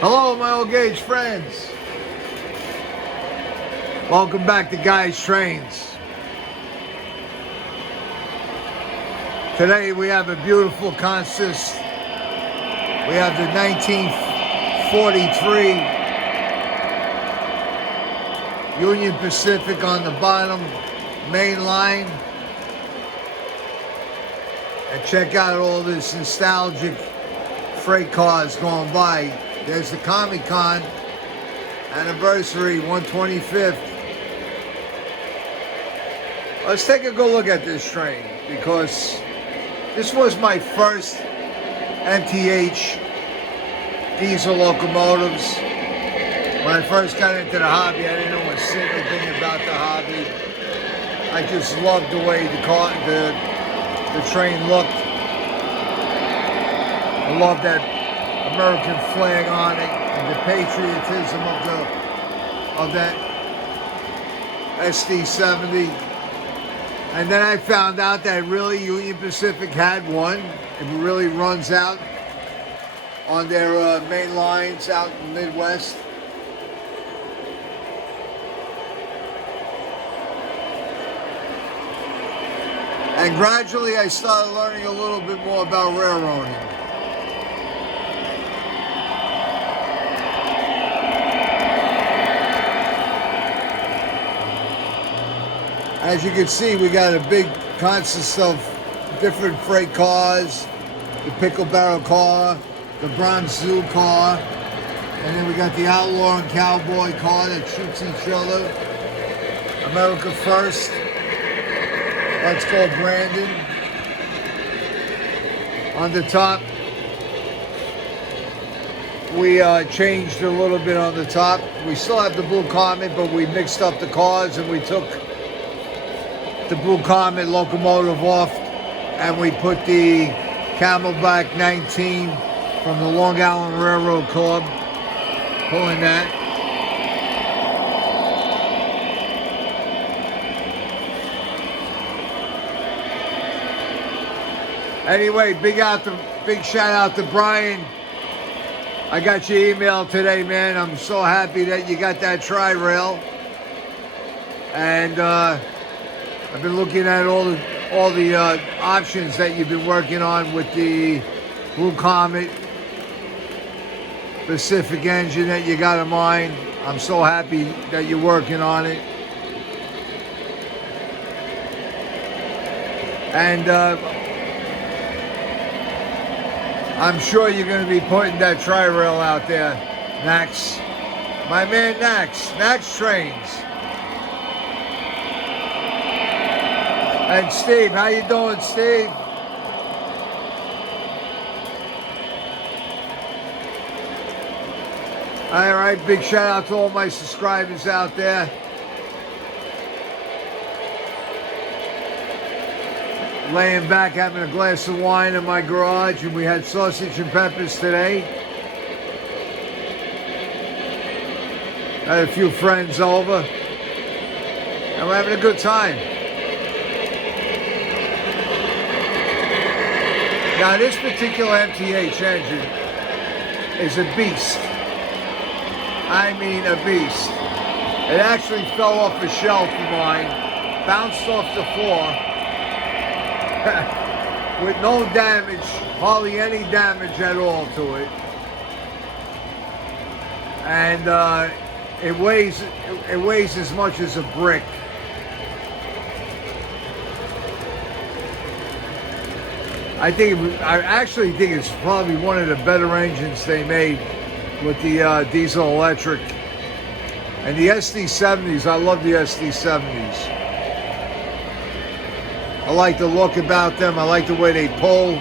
Hello, my old gauge friends. Welcome back to Guys Trains. Today we have a beautiful consist. We have the 1943 Union Pacific on the bottom, main line. And check out all this nostalgic freight cars going by. There's the Comic-Con anniversary, 125th. Let's take a good look at this train because this was my first MTH diesel locomotives. When I first got into the hobby, I didn't know a single thing about the hobby. I just loved the way the train looked. I loved that American flag on it and the patriotism of that SD70. And then I found out that really Union Pacific had one. It really runs out on their main lines out in the Midwest. And gradually I started learning a little bit more about railroading. As you can see, we got a big consist of different freight cars, the pickle barrel car, the bronze zoo car, and then we got the outlaw and cowboy car that shoots each other. America First. Let's go, Brandon. On the top, we changed a little bit on the top. We still have the Blue Comet, but we mixed up the cars and we took the Blue Comet locomotive off and we put the Camelback 19 from the Long Island Railroad Club, pulling that. Anyway, big shout out to Brian. I got your email today, man. I'm so happy that you got that tri-rail. And I've been looking at all the options that you've been working on with the Blue Comet Pacific engine that you got in mind. I'm so happy that you're working on it. And I'm sure you're going to be putting that tri-rail out there, Nax. My man Nax Trains. And Steve, how you doing, Steve? All right, big shout out to all my subscribers out there. Laying back, having a glass of wine in my garage, and we had sausage and peppers today. Had a few friends over, and we're having a good time. Now, this particular MTH engine is a beast. I mean, a beast. It actually fell off a shelf of mine, bounced off the floor, with no damage, hardly any damage at all to it. And it weighs as much as a brick. I actually think it's probably one of the better engines they made with the diesel electric. And the SD70s, I love the SD70s. I like the look about them. I like the way they pull.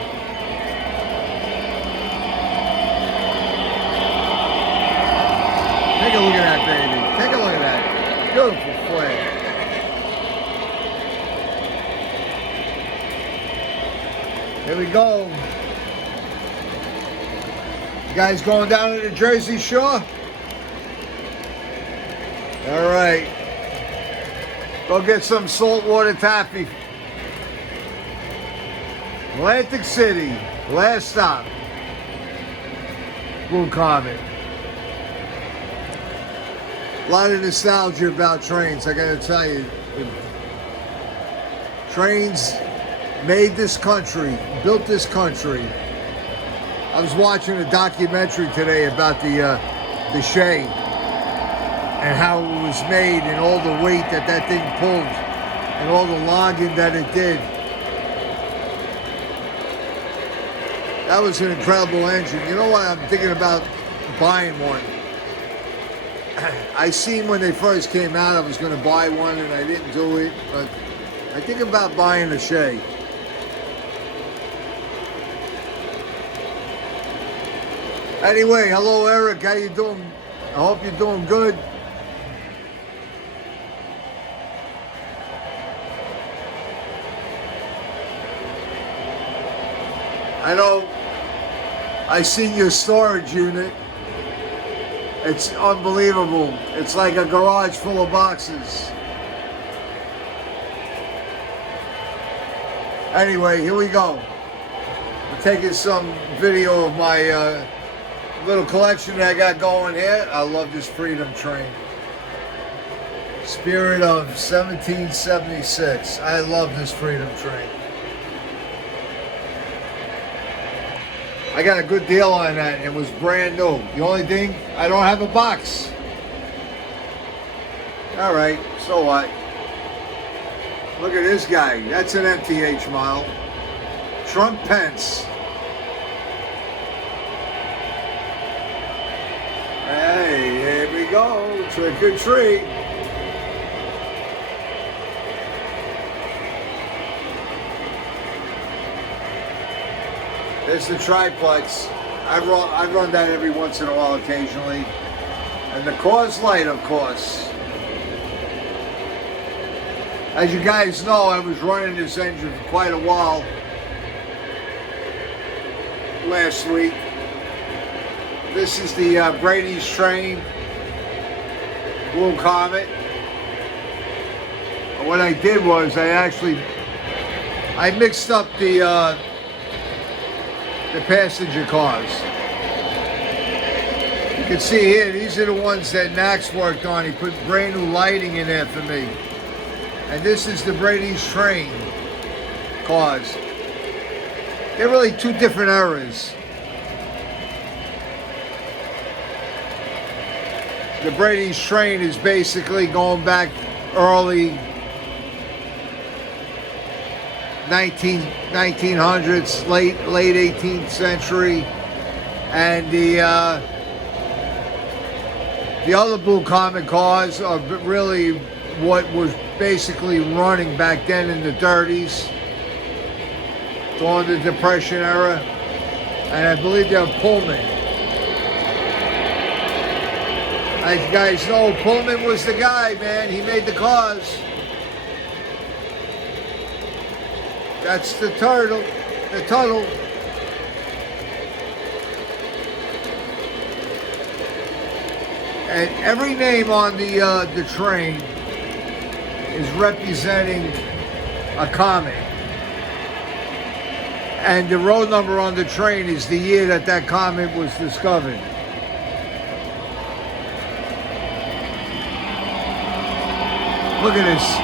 Take a look at that, baby. Take a look at that. Beautiful flag. Here we go. You guys going down to the Jersey Shore? All right. Go get some saltwater taffy. Atlantic City, last stop. Blue Comet. A lot of nostalgia about trains, I gotta tell you. Trains made this country, built this country. I was watching a documentary today about the Shay and how it was made and all the weight that thing pulled and all the logging that it did. That was an incredible engine. You know what? I'm thinking about buying one. I seen when they first came out, I was going to buy one and I didn't do it, but I think about buying a Shay. Anyway, hello Eric, how you doing? I hope you're doing good. I know I seen your storage unit. It's unbelievable. It's like a garage full of boxes. Anyway, here we go. I'm taking some video of my little collection that I got going here. I love this Freedom train. Spirit of 1776. I love this Freedom train. I got a good deal on that and it was brand new. The only thing, I don't have a box. All right, so what? Look at this guy. That's an MTH model. Trump Pence. Hey, here we go. Trick or treat. There's the triplex. I run that every once in a while occasionally. And the Coors Light, of course. As you guys know, I was running this engine for quite a while last week. This is the Brady's train, Blue Comet. And what I did was I mixed up the passenger cars. You can see here, these are the ones that Max worked on. He put brand new lighting in there for me. And this is the Brady's train cars. They're really two different eras. The Brady's train is basically going back early 1900s, late 18th century, and the other Blue Comet cars are really what was basically running back then in the 30s, during the Depression era, and I believe they're Pullman. As you guys know, Pullman was the guy, man. He made the cars. That's the tunnel. And every name on the train is representing a comet. And the road number on the train is the year that comet was discovered. Look at this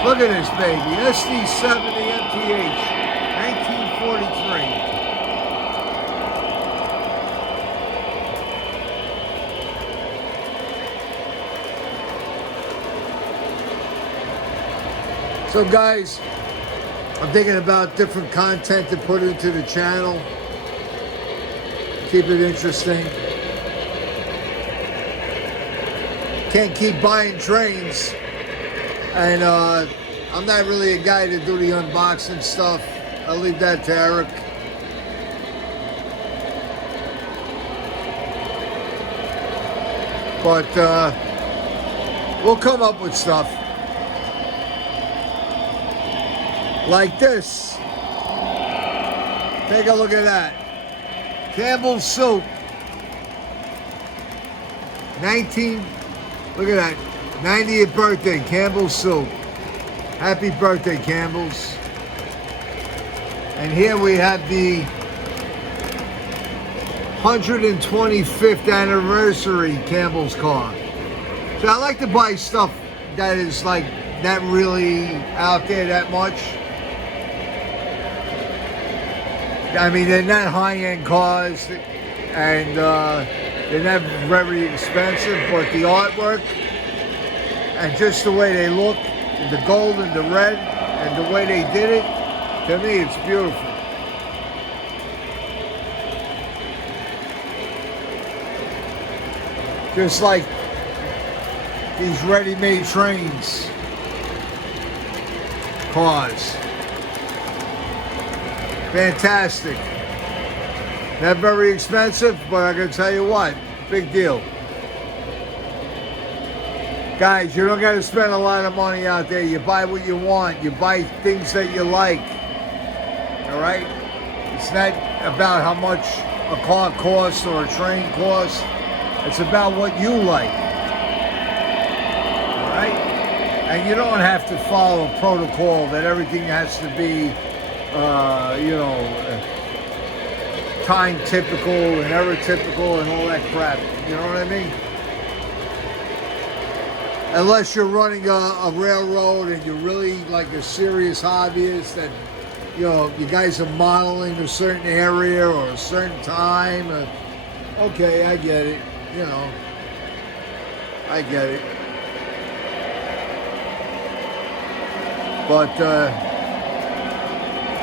baby. SD70 MTH, 1943. So guys, I'm thinking about different content to put into the channel. Keep it interesting. Can't keep buying trains. And I'm not really a guy to do the unboxing stuff. I'll leave that to Eric. But we'll come up with stuff. Like this. Take a look at that. Campbell's Soup. Look at that. 90th birthday, Campbell's Soup. Happy birthday, Campbell's. And here we have the 125th anniversary Campbell's car. But I like to buy stuff that is like not really out there that much. I mean, they're not high-end cars, and they're not very expensive, but the artwork and just the way they look, the gold and the red, and the way they did it, to me, it's beautiful. Just like these ready-made trains, cars. Fantastic. Not very expensive, but I can tell you what, big deal. Guys, you don't got to spend a lot of money out there. You buy what you want. You buy things that you like. All right? It's not about how much a car costs or a train costs. It's about what you like. All right? And you don't have to follow a protocol that everything has to be, time typical and error typical and all that crap. You know what I mean? Unless you're running a railroad and you're really like a serious hobbyist and, you guys are modeling a certain area or a certain time. Okay, I get it. I get it. But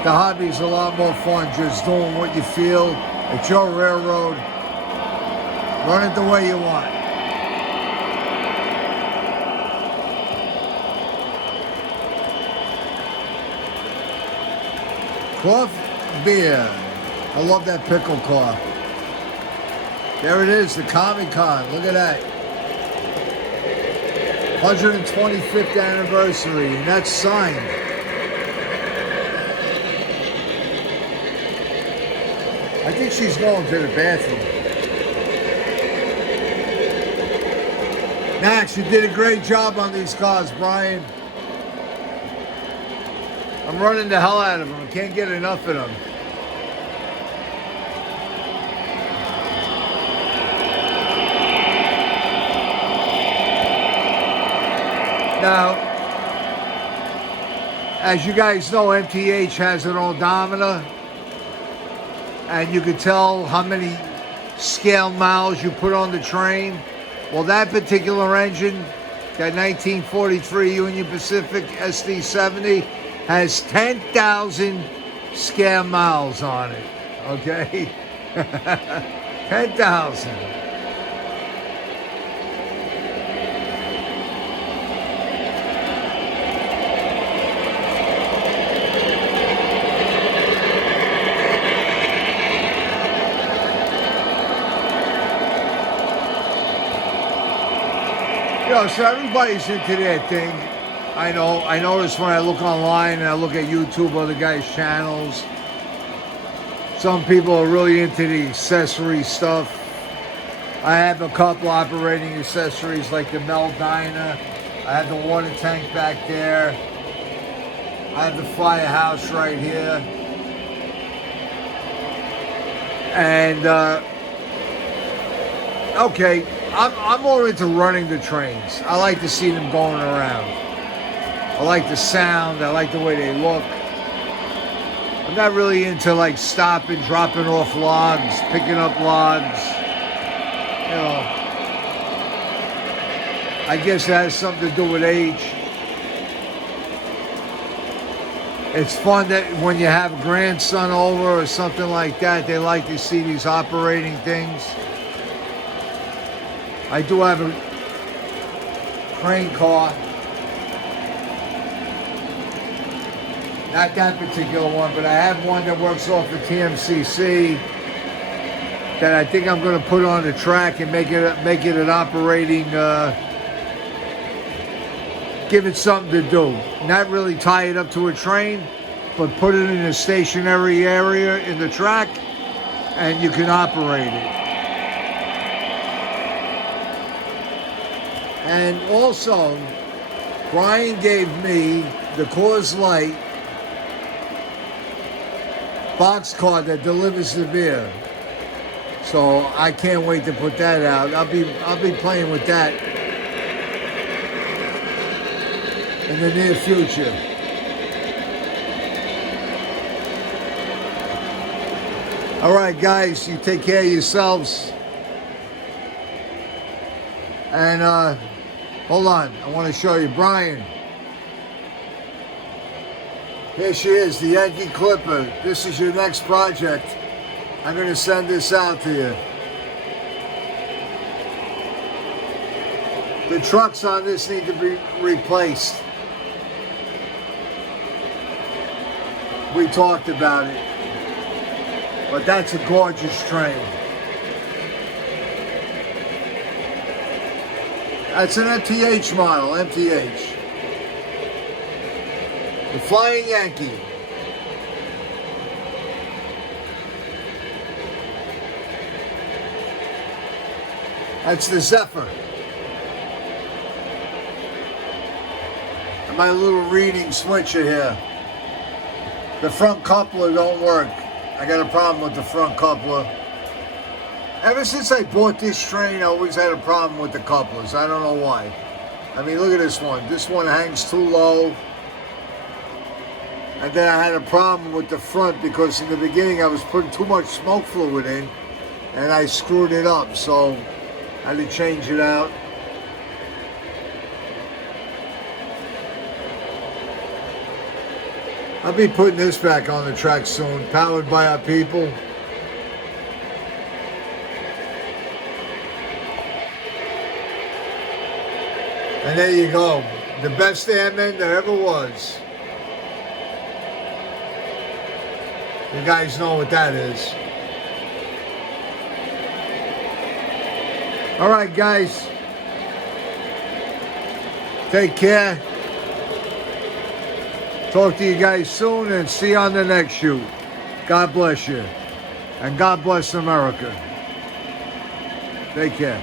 the hobby's a lot more fun just doing what you feel. It's your railroad. Run it the way you want. Clough beer. I love that pickle car. There it is, the Comic Con. Look at that. 125th anniversary, and that's signed. I think she's going to the bathroom. Max, you did a great job on these cars, Brian. I'm running the hell out of them. I can't get enough of them. Now, as you guys know, MTH has an odometer, and you can tell how many scale miles you put on the train. Well, that particular engine, that 1943 Union Pacific SD70, has 10,000 scale miles on it, okay? 10,000. So everybody's into their thing. I know. I notice when I look online and I look at YouTube, other guys' channels, some people are really into the accessory stuff. I have a couple operating accessories like the Mel Dyna. I have the water tank back there. I have the firehouse right here. And, okay. I'm more into running the trains. I like to see them going around. I like the sound. I like the way they look. I'm not really into like stopping, dropping off logs, picking up logs. I guess that has something to do with age. It's fun that when you have a grandson over or something like that, they like to see these operating things. I do have a crane car. Not that particular one, but I have one that works off the TMCC that I think I'm going to put on the track and make it an operating, give it something to do. Not really tie it up to a train, but put it in a stationary area in the track and you can operate it. And also, Brian gave me the Coors Light box car that delivers the beer. So I can't wait to put that out. I'll be playing with that. in the near future. All right, guys, you take care of yourselves. And hold on, I want to show you Brian. Here she is, the Yankee Clipper. This is your next project. I'm going to send this out to you. The trucks on this need to be replaced. We talked about it. But that's a gorgeous train. That's an MTH model, MTH. The Flying Yankee. That's the Zephyr. And my little reading switcher here. The front coupler don't work. I got a problem with the front coupler. Ever since I bought this train, I always had a problem with the couplers. I don't know why. I mean, look at this one. This one hangs too low. And then I had a problem with the front because in the beginning I was putting too much smoke fluid in and I screwed it up. So I had to change it out. I'll be putting this back on the track soon, powered by our people. And there you go, the best airman there ever was. You guys know what that is. All right, guys. Take care. Talk to you guys soon and see you on the next shoot. God bless you. And God bless America. Take care.